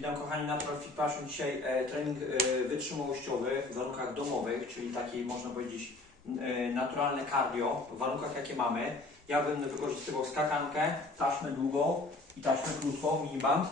Witam kochani na Fit Passion. Dzisiaj e, trening e, wytrzymałościowy w warunkach domowych, czyli taki można powiedzieć e, naturalne cardio w warunkach jakie mamy. Ja będę wykorzystywał skakankę, taśmę długą i taśmę krótką, miniband.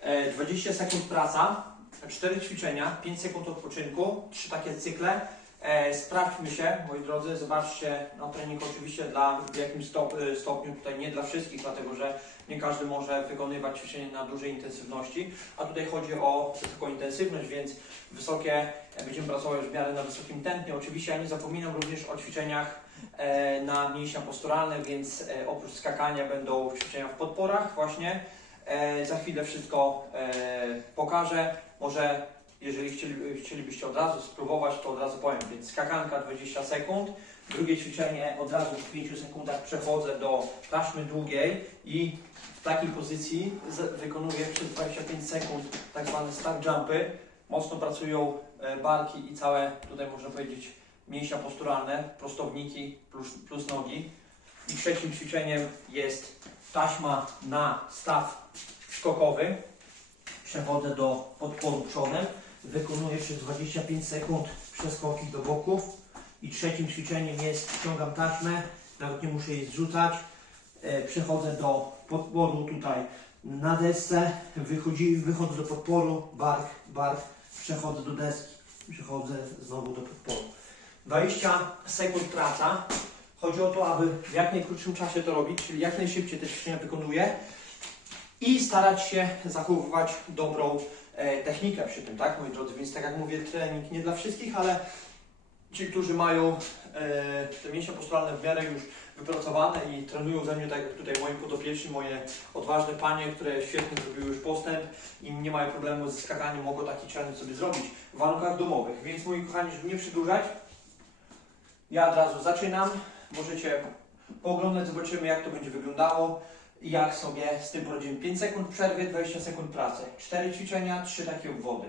E, 20 sekund praca, 4 ćwiczenia, 5 sekund odpoczynku, 3 takie cykle. E, sprawdźmy się, moi drodzy, zobaczcie, no trening oczywiście dla w jakimś stop, e, stopniu, tutaj nie dla wszystkich, dlatego że nie każdy może wykonywać ćwiczenie na dużej intensywności, a tutaj chodzi o tylko intensywność, więc wysokie, e, będziemy pracować w miarę na wysokim tętnie. Oczywiście ja nie zapominam również o ćwiczeniach e, na mięśnia posturalne, więc e, oprócz skakania będą ćwiczenia w podporach właśnie. E, za chwilę wszystko e, pokażę. Może jeżeli chcieli, chcielibyście od razu spróbować, to od razu powiem. Więc skakanka 20 sekund. Drugie ćwiczenie od razu w 5 sekundach przechodzę do taśmy długiej i w takiej pozycji wykonuję przez 25 sekund tak zwane start jumpy. Mocno pracują e, barki i całe, tutaj można powiedzieć, mięśnia posturalne, prostowniki plus, plus nogi. I trzecim ćwiczeniem jest taśma na staw skokowy. Przechodzę do podporu przodem. Wykonuję przez 25 sekund przeskoki do boków. I trzecim ćwiczeniem jest ściągam taśmę, nawet nie muszę jej zrzucać. E, Przechodzę do podporu tutaj na desce, wychodzi, wychodzę do podporu, bark, bark, przechodzę do deski, przechodzę znowu do podporu. 20 sekund praca. Chodzi o to, aby w jak najkrótszym czasie to robić, czyli jak najszybciej te ćwiczenia wykonuję i starać się zachowywać dobrą e, technikę przy tym, tak, moi drodzy? Więc tak jak mówię, trening nie dla wszystkich, ale ci, którzy mają e, te mięśnie posturalne w miarę już wypracowane i trenują ze mnie, tak jak tutaj moi podopieczni, moje odważne panie, które świetnie zrobiły już postęp i nie mają problemu ze skakaniem, mogą taki challenge sobie zrobić w warunkach domowych. Więc moi kochani, żeby nie przedłużać, ja od razu zaczynam. Możecie pooglądać, zobaczymy jak to będzie wyglądało jak sobie z tym poradzimy. 5 sekund przerwy, 20 sekund pracy. 4 ćwiczenia, 3 takie obwody.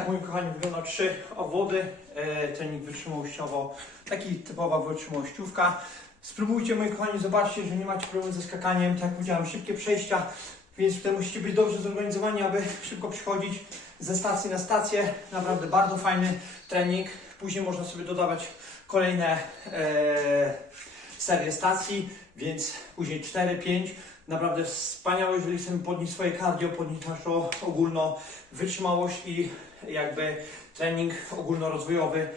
Tak, moi kochani, wygląda trzy obwody. E, trening wytrzymałościowo, taki typowa wytrzymałościówka. Spróbujcie, moi kochani, zobaczcie, że nie macie problemu ze skakaniem. Tak jak powiedziałem, szybkie przejścia, więc tutaj musicie być dobrze zorganizowani, aby szybko przychodzić ze stacji na stację. Naprawdę bardzo fajny trening. Później można sobie dodawać kolejne e, serie stacji, więc później 4-5. Naprawdę wspaniałe, jeżeli chcemy podnieść swoje cardio, podnieść naszą ogólną wytrzymałość i jakby trening ogólnorozwojowy.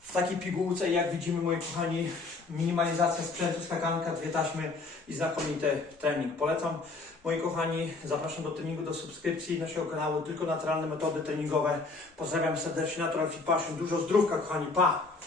W takiej pigułce, jak widzimy, moi kochani, minimalizacja sprzętu, skakanka, dwie taśmy i znakomity trening. Polecam, moi kochani, zapraszam do treningu, do subskrypcji naszego kanału, tylko naturalne metody treningowe. Pozdrawiam serdecznie, Natural Fit Passion, dużo zdrówka, kochani, pa!